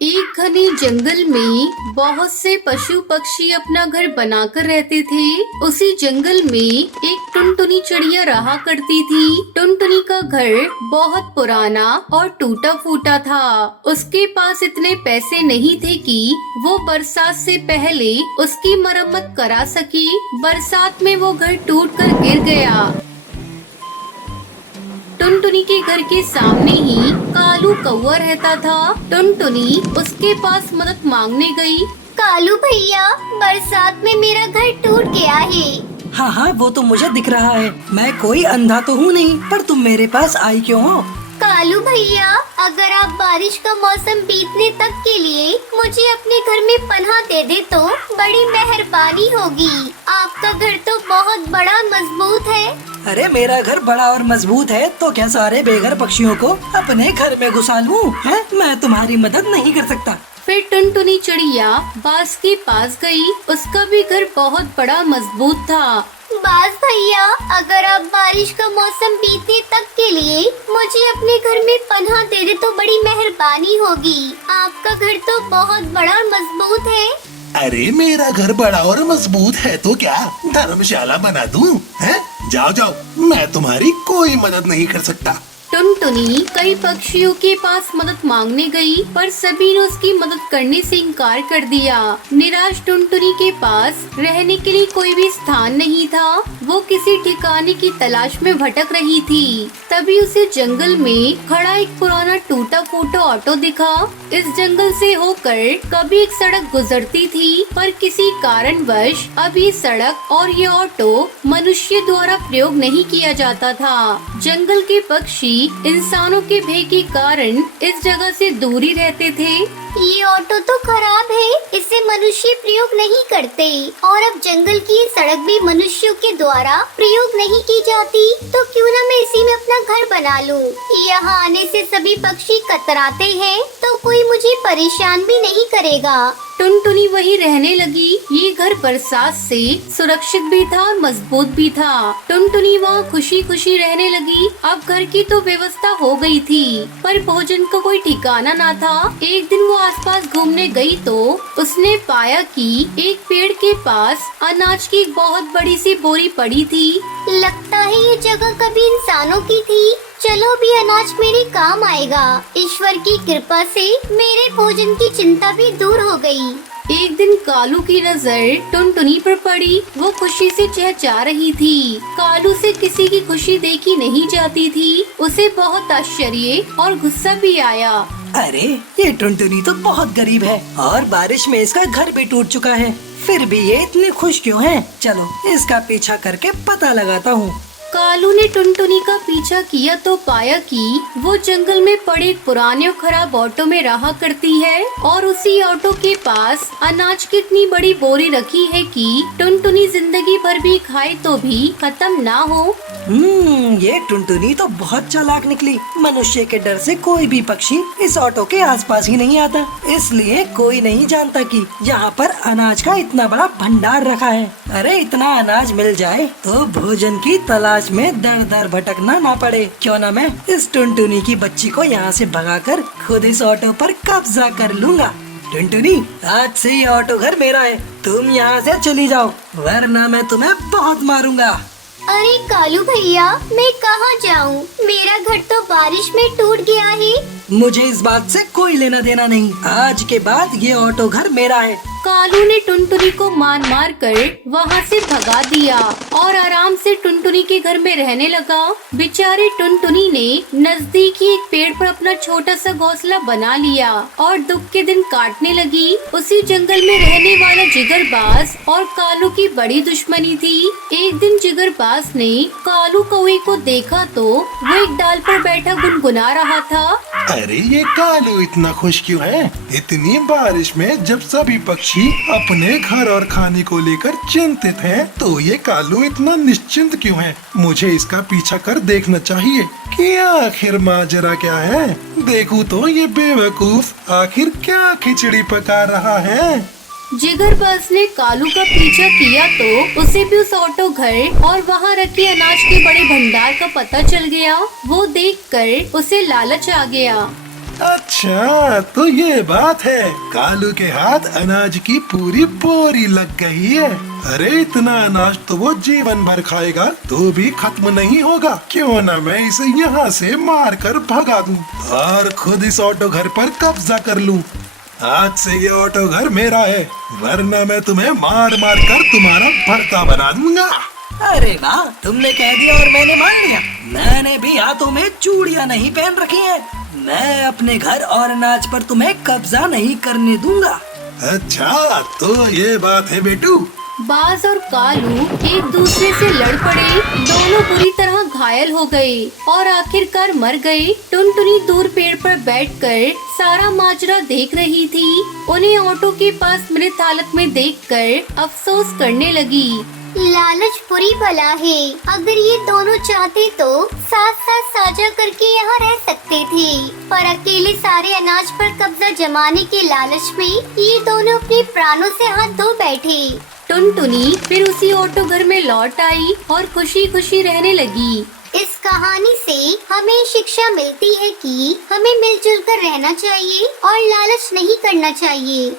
एक घने जंगल में बहुत से पशु पक्षी अपना घर बनाकर रहते थे। उसी जंगल में एक टुनटुनी चिड़िया रहा करती थी। टुनटुनी का घर बहुत पुराना और टूटा फूटा था। उसके पास इतने पैसे नहीं थे कि वो बरसात से पहले उसकी मरम्मत करा सके। बरसात में वो घर टूटकर गिर गया। टुनटुनी के घर के सामने ही कालू कौवा रहता था। टुनटुनी उसके पास मदद मांगने गई। कालू भैया, बरसात में मेरा घर टूट गया है। हाँ हाँ, वो तो मुझे दिख रहा है। मैं कोई अंधा तो हूँ नहीं, पर तुम मेरे पास आई क्यों हो? कालू भैया, अगर आप बारिश का मौसम बीतने तक के लिए मुझे अपने घर में पनाह दे दे तो बड़ी मेहरबानी होगी। आपका घर तो बहुत बड़ा मजबूत है। अरे मेरा घर बड़ा और मजबूत है तो क्या सारे बेघर पक्षियों को अपने घर में घुसा लूं? हैं? मैं तुम्हारी मदद नहीं कर सकता। फिर टुनटुनी चिड़िया बाज के पास गई। उसका भी घर बहुत बड़ा मजबूत था। बाज भैया, अगर आप बारिश का मौसम बीतने तक के लिए मुझे अपने घर में पनाह दे दे तो बड़ी मेहरबानी होगी। आपका घर तो बहुत बड़ा और मजबूत है। अरे मेरा घर बड़ा और मजबूत है तो क्या धर्मशाला बना दूं? हैं? जाओ जाओ, मैं तुम्हारी कोई मदद नहीं कर सकता। टुनटुनी कई पक्षियों के पास मदद मांगने गई, पर सभी ने उसकी मदद करने से इनकार कर दिया। निराश टुनटुनी के पास रहने के लिए कोई भी स्थान नहीं था। वो किसी ठिकाने की तलाश में भटक रही थी। तभी उसे जंगल में खड़ा एक पुराना टूटा फूटा ऑटो दिखा। इस जंगल से होकर कभी एक सड़क गुजरती थी, पर किसी कारणवश अब ये सड़क और ये ऑटो मनुष्य द्वारा प्रयोग नहीं किया जाता था। जंगल के पक्षी इंसानों के भय के कारण इस जगह से दूरी रहते थे। ये ऑटो तो खराब है, इसे मनुष्य प्रयोग नहीं करते। और अब जंगल की ये सड़क भी मनुष्यों के द्वारा प्रयोग नहीं की जाती, तो क्यों ना मैं इसी में अपना घर बना लूं। यहाँ आने से सभी पक्षी कतराते हैं, तो कोई मुझे परेशान भी नहीं करेगा। टुनटुनी वहीं रहने लगी। ये घर बरसात से सुरक्षित भी था और मजबूत भी था। टुनटुनी वहाँ खुशी खुशी रहने लगी। अब घर की तो व्यवस्था हो गई थी, पर भोजन का कोई ठिकाना ना था। एक दिन वो आसपास घूमने गई तो उसने पाया कि एक पेड़ के पास अनाज की एक बहुत बड़ी सी बोरी पड़ी थी। लगता है ये जगह कभी इंसानों की थी। चलो, भी अनाज मेरे काम आएगा। ईश्वर की कृपा से मेरे भोजन की चिंता भी दूर हो गई। एक दिन कालू की नजर टुनटुनी पर पड़ी। वो खुशी से चहचहा रही थी। कालू से किसी की खुशी देखी नहीं जाती थी। उसे बहुत आश्चर्य और गुस्सा भी आया। अरे ये टुनटुनी तो बहुत गरीब है और बारिश में इसका घर भी टूट चुका है, फिर भी ये इतनी खुश क्यों है? चलो इसका पीछा करके पता लगाता हूँ। कालू ने टुनटुनी का पीछा किया तो पाया कि वो जंगल में पड़े एक पुराने और खराब ऑटो में रहा करती है और उसी ऑटो के पास अनाज की इतनी बड़ी बोरी रखी है कि टुनटुनी जिंदगी भर भी खाए तो भी खत्म ना हो। ये टुनटुनी तो बहुत चालाक निकली। मनुष्य के डर से कोई भी पक्षी इस ऑटो के आसपास ही नहीं आता, इसलिए कोई नहीं जानता कि यहाँ पर अनाज का इतना बड़ा भंडार रखा है। अरे इतना अनाज मिल जाए तो भोजन की तलाश में दर दर भटकना ना पड़े। क्यों ना मैं इस टुनटुनी की बच्ची को यहाँ से भगाकर खुद इस ऑटो पर कब्जा कर लूँगा। टुनटुनी, आज से ये ऑटो घर मेरा है, तुम यहाँ से चली जाओ वरना मैं तुम्हें बहुत मारूंगा। अरे कालू भैया, मैं कहाँ जाऊँ? मेरा घर तो बारिश में टूट गया है। मुझे इस बात से कोई लेना देना नहीं। आज के बाद ये ऑटो घर मेरा है। कालू ने टुनटुनी को मार मार कर वहाँ से भगा दिया और आराम से टुनटुनी के घर में रहने लगा। बेचारी टुनटुनी ने नजदीकी एक पेड़ पर अपना छोटा सा घोंसला बना लिया और दुख के दिन काटने लगी। उसी जंगल में रहने वाला जिगरबाज और कालू की बड़ी दुश्मनी थी। एक दिन जिगरबाज ने कालू कौवे को देखा तो वो एक डाल पर बैठा गुनगुना रहा था। अरे ये कालू इतना खुश क्यों है? इतनी बारिश में जब सभी पक्षी अपने घर और खाने को लेकर चिंतित हैं, तो ये कालू इतना निश्चिंत क्यों है? मुझे इसका पीछा कर देखना चाहिए कि आखिर माजरा क्या है। देखूं तो ये बेवकूफ आखिर क्या खिचड़ी पका रहा है। जिगरबाज ने कालू का पीछा किया तो उसे भी उस ऑटो घर और वहाँ रखे अनाज के बड़े भंडार का पता चल गया। वो देखकर उसे लालच आ गया। अच्छा तो ये बात है, कालू के हाथ अनाज की पूरी बोरी लग गई है। अरे इतना अनाज तो वो जीवन भर खाएगा तो भी खत्म नहीं होगा। क्यों न मैं इसे यहाँ से मार कर भगा दूं और खुद इस ऑटो घर पर कब्जा कर लूं। आज से ये ऑटो घर मेरा है, वरना मैं तुम्हें मार मार कर तुम्हारा भर्ता बना दूंगा। अरे वाह, तुमने कह दिया और मैंने मान लिया। मैंने भी हाथों में चूड़ियां नहीं पहन रखी हैं। मैं अपने घर और अनाज पर तुम्हें कब्जा नहीं करने दूंगा। अच्छा तो ये बात है बेटू। बाज और कालू एक दूसरे से लड़ पड़े। दोनों बुरी तरह घायल हो गए और आखिरकार मर गए। टुनटुनी दूर पेड़ पर बैठकर सारा माजरा देख रही थी। उन्हें ऑटो के पास मृत हालत में देखकर अफसोस करने लगी। लालच बुरी बला है। अगर ये दोनों चाहते तो साथ साथ साझा करके यहाँ रह सकते थे, पर अकेले सारे अनाज पर कब्जा जमाने के लालच में ये दोनों अपने प्राणों से हाथ धो बैठे। टुनटुनी फिर उसी ऑटो घर में लौट आई और खुशी खुशी रहने लगी। इस कहानी से हमें शिक्षा मिलती है कि हमें मिलजुल कर रहना चाहिए और लालच नहीं करना चाहिए।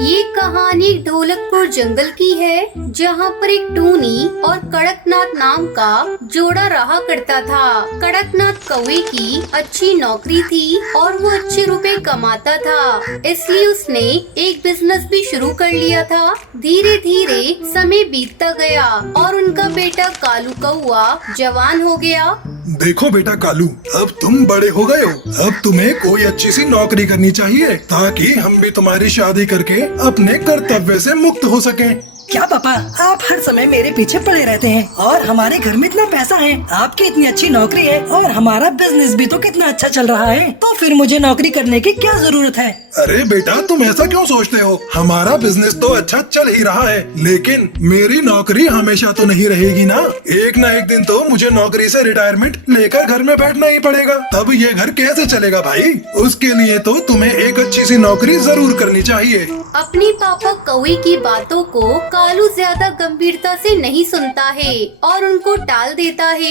ये कहानी ढोलकपुर जंगल की है, जहाँ पर एक टूनी और कड़कनाथ नाम का जोड़ा रहा करता था। कड़कनाथ कौवे की अच्छी नौकरी थी और वो अच्छे रुपए कमाता था, इसलिए उसने एक बिजनेस भी शुरू कर लिया था। धीरे धीरे समय बीतता गया और उनका बेटा कालू कौवा जवान हो गया। देखो बेटा कालू, अब तुम बड़े हो गए हो। अब तुम्हें कोई अच्छी सी नौकरी करनी चाहिए ताकि हम भी तुम्हारी शादी करके अपने कर्तव्य से मुक्त हो सकें। क्या पापा, आप हर समय मेरे पीछे पड़े रहते हैं और हमारे घर में इतना पैसा है, आपकी इतनी अच्छी नौकरी है और हमारा बिजनेस भी तो कितना अच्छा चल रहा है, तो फिर मुझे नौकरी करने की क्या जरूरत है? अरे बेटा तुम ऐसा क्यों सोचते हो? हमारा बिजनेस तो अच्छा चल ही रहा है, लेकिन मेरी नौकरी हमेशा तो नहीं रहेगी ना। एक दिन तो मुझे नौकरी से रिटायरमेंट लेकर घर में बैठना ही पड़ेगा, तब ये घर कैसे चलेगा भाई? उसके लिए तो तुम्हें एक अच्छी सी नौकरी जरूर करनी चाहिए। अपने पापा कौवे की बातों को कालू ज्यादा गंभीरता से नहीं सुनता है और उनको टाल देता है।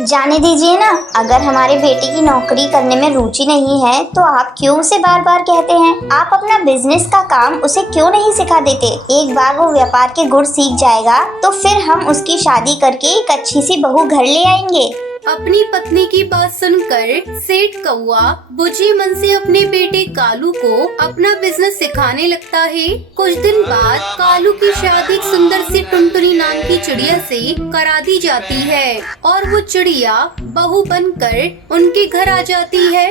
जाने दीजिए ना, अगर हमारे बेटे की नौकरी करने में रुचि नहीं है तो आप क्यों उसे बार बार कहते हैं? आप अपना बिजनेस का काम उसे क्यों नहीं सिखा देते? एक बार वो व्यापार के गुण सीख जाएगा तो फिर हम उसकी शादी करके एक अच्छी सी बहू घर ले आएंगे। अपनी पत्नी की बात सुनकर सेठ कौवा बुझे मन से अपने बेटे कालू को अपना बिजनेस सिखाने लगता है। कुछ दिन बाद कालू की शादी एक सुंदर सी टुनटुनी नाम की चिड़िया से करा दी जाती है और वो चिड़िया बहू बनकर उनके घर आ जाती है।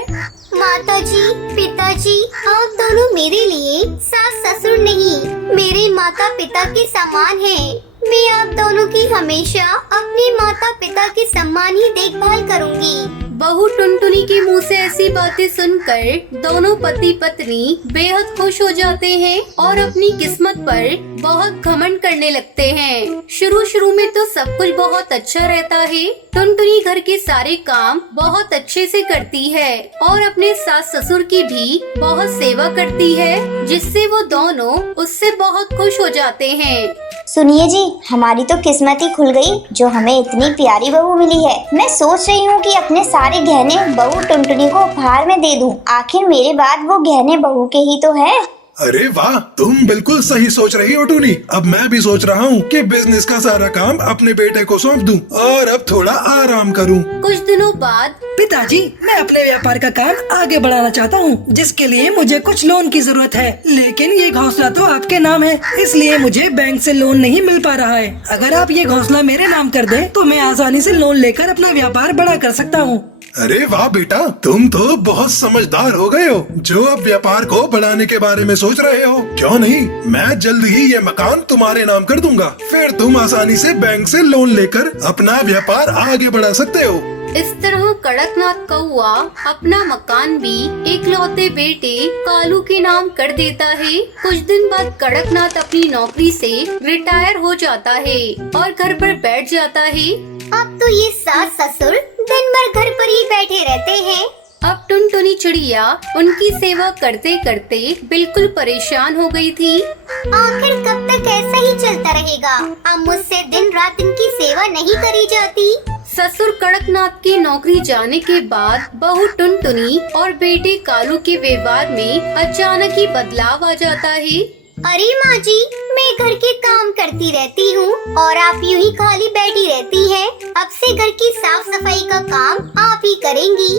माताजी, पिताजी, आप दोनों मेरे लिए सास ससुर नहीं, मेरे माता पिता के समान हैं। मैं आप दोनों की हमेशा अपने माता पिता के सम्मान ही देखभाल करूंगी। बहू टुनटुनी के मुंह से ऐसी बातें सुनकर दोनों पति पत्नी बेहद खुश हो जाते हैं और अपनी किस्मत पर बहुत घमंड करने लगते हैं। शुरू में तो सब कुछ बहुत अच्छा रहता है। टुनटुनी घर के सारे काम बहुत अच्छे से करती है और अपने सास ससुर की भी बहुत सेवा करती है, जिससे वो दोनों उससे बहुत खुश हो जाते हैं। सुनिए जी, हमारी तो किस्मत ही खुल गई जो हमें इतनी प्यारी बहू मिली है। मैं सोच रही हूँ कि अपने सारे गहने बहू टुनटुनी को उपहार में दे दूं। आखिर मेरे बाद वो गहने बहू के ही तो हैं। अरे वाह, तुम बिल्कुल सही सोच रही हो टूनी। अब मैं भी सोच रहा हूँ कि बिजनेस का सारा काम अपने बेटे को सौंप दूं और अब थोड़ा आराम करूँ। कुछ दिनों बाद पिताजी, मैं अपने व्यापार का काम आगे बढ़ाना चाहता हूँ, जिसके लिए मुझे कुछ लोन की जरूरत है, लेकिन ये घोंसला तो आपके नाम है, इसलिए मुझे बैंक से लोन नहीं मिल पा रहा है। अगर आप ये घोंसला मेरे नाम कर दें, तो मैं आसानी से लोन लेकर अपना व्यापार बड़ा कर सकता हूँ। अरे वाह बेटा, तुम तो बहुत समझदार हो गए हो जो अब व्यापार को बढ़ाने के बारे में सोच रहे हो। क्यों नहीं, मैं जल्द ही ये मकान तुम्हारे नाम कर दूंगा, फिर तुम आसानी से बैंक से लोन लेकर अपना व्यापार आगे बढ़ा सकते हो। इस तरह कड़कनाथ कौवा अपना मकान भी एकलौते बेटे कालू के नाम कर देता है। कुछ दिन बाद कड़कनाथ अपनी नौकरी से रिटायर हो जाता है और घर पर बैठ जाता है। अब तो ये सास ससुर दिन भर घर पर ही बैठे रहते हैं। अब टुनटुनी चिड़िया उनकी सेवा करते करते बिल्कुल परेशान हो गई थी। आखिर कब तक ऐसा ही चलता रहेगा? अब मुझसे दिन रात इनकी सेवा नहीं करी जाती। ससुर कड़कनाथ की नौकरी जाने के बाद बहू टुनटुनी और बेटे कालू के व्यवहार में अचानक ही बदलाव आ जाता है। अरे माँ जी, मैं घर के काम करती रहती हूँ और आप यूं ही खाली बैठी रहती हैं। अब से घर की साफ सफाई का काम आप ही करेंगी।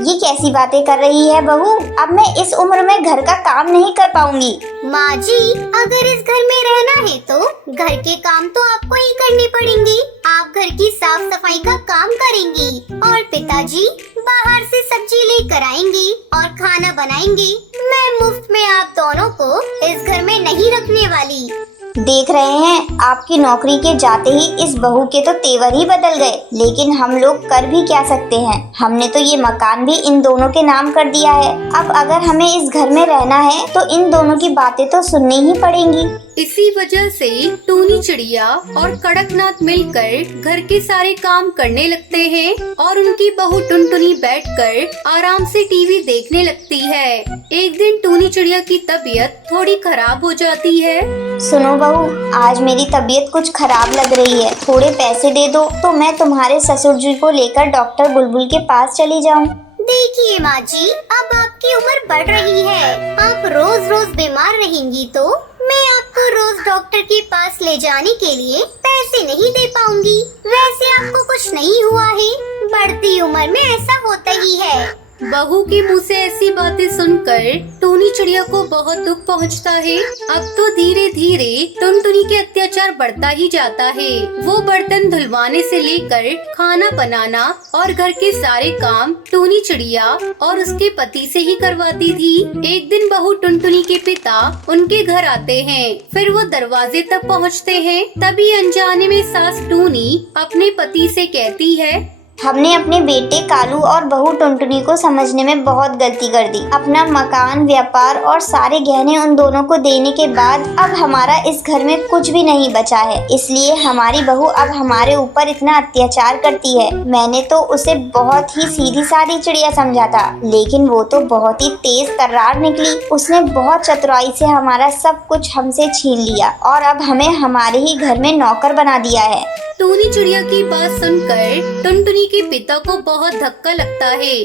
ये कैसी बातें कर रही है बहू? अब मैं इस उम्र में घर का काम नहीं कर पाऊंगी। माँ जी, अगर इस घर में रहना है तो घर के काम तो आपको ही करने पड़ेंगे। आप घर की साफ सफाई का काम करेंगी और पिताजी बाहर से सब्जी लेकर आएंगे और खाना बनाएंगे। मैं मुफ्त में आप दोनों को इस घर में नहीं रखने वाली। देख रहे हैं, आपकी नौकरी के जाते ही इस बहू के तो तेवर ही बदल गए। लेकिन हम लोग कर भी क्या सकते हैं? हमने तो ये मकान भी इन दोनों के नाम कर दिया है। अब अगर हमें इस घर में रहना है तो इन दोनों की बातें तो सुननी ही पड़ेंगी। इसी वजह से टूनी चिड़िया और कड़कनाथ मिलकर घर के सारे काम करने लगते हैं और उनकी बहू टुनटुनी बैठकर आराम से टीवी देखने लगती है। एक दिन टूनी चिड़िया की तबीयत थोड़ी खराब हो जाती है। सुनो बहू, आज मेरी तबीयत कुछ खराब लग रही है। थोड़े पैसे दे दो तो मैं तुम्हारे ससुर जी को लेकर डॉक्टर बुलबुल के पास चली जाऊँ। देखिए माँ जी, अब आपकी उम्र बढ़ रही है। आप रोज रोज बीमार रहेंगी तो मैं आपको रोज डॉक्टर के पास ले जाने के लिए पैसे नहीं दे पाऊंगी। वैसे आपको कुछ नहीं हुआ है, बढ़ती उम्र में ऐसा होता ही है। बहू के मुंह से ऐसी बातें सुनकर टूनी चिड़िया को बहुत दुख पहुंचता है। अब तो धीरे धीरे टुनटुनी के अत्याचार बढ़ता ही जाता है। वो बर्तन धुलवाने से लेकर खाना बनाना और घर के सारे काम टूनी चिड़िया और उसके पति से ही करवाती थी। एक दिन बहू टुनटुनी के पिता उनके घर आते हैं। फिर वो दरवाजे तक पहुंचते हैं। तभी अनजाने में सास टूनी अपने पति से कहती है, हमने अपने बेटे कालू और बहू टुनटुनी को समझने में बहुत गलती कर दी। अपना मकान, व्यापार और सारे गहने उन दोनों को देने के बाद अब हमारा इस घर में कुछ भी नहीं बचा है। इसलिए हमारी बहू अब हमारे ऊपर इतना अत्याचार करती है। मैंने तो उसे बहुत ही सीधी सादी चिड़िया समझा था, लेकिन वो तो बहुत ही तेज तर्रार निकली। उसने बहुत चतुराई से हमारा सब कुछ हमसे छीन लिया और अब हमें हमारे ही घर में नौकर बना दिया है। टूनी चिड़िया की बात सुनकर टुनटुनी के पिता को बहुत धक्का लगता है।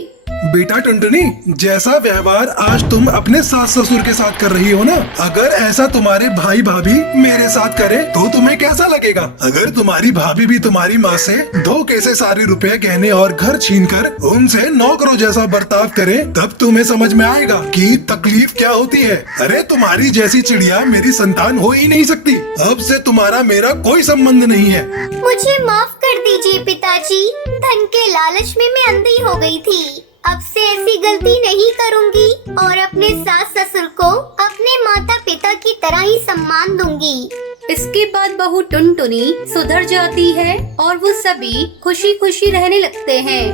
बेटा टुनटुनी, जैसा व्यवहार आज तुम अपने सास ससुर के साथ कर रही हो ना, अगर ऐसा तुम्हारे भाई भाभी मेरे साथ करे तो तुम्हें कैसा लगेगा? अगर तुम्हारी भाभी भी तुम्हारी माँ से धोखे से सारे रुपए, गहने और घर छीनकर उनसे नौकरों जैसा बर्ताव करे, तब तुम्हें समझ में आएगा कि तकलीफ क्या होती है। अरे तुम्हारी जैसी चिड़िया मेरी संतान हो ही नहीं सकती। अब से तुम्हारा मेरा कोई संबंध नहीं है। मुझे माफ कर दीजिए पिताजी, धन के लालच में मैं अंधी हो गई थी। अब से ऐसी गलती नहीं करूंगी और अपने सास ससुर को अपने माता पिता की तरह ही सम्मान दूंगी। इसके बाद बहू टुनटुनी सुधर जाती है और वो सभी खुशी खुशी रहने लगते हैं।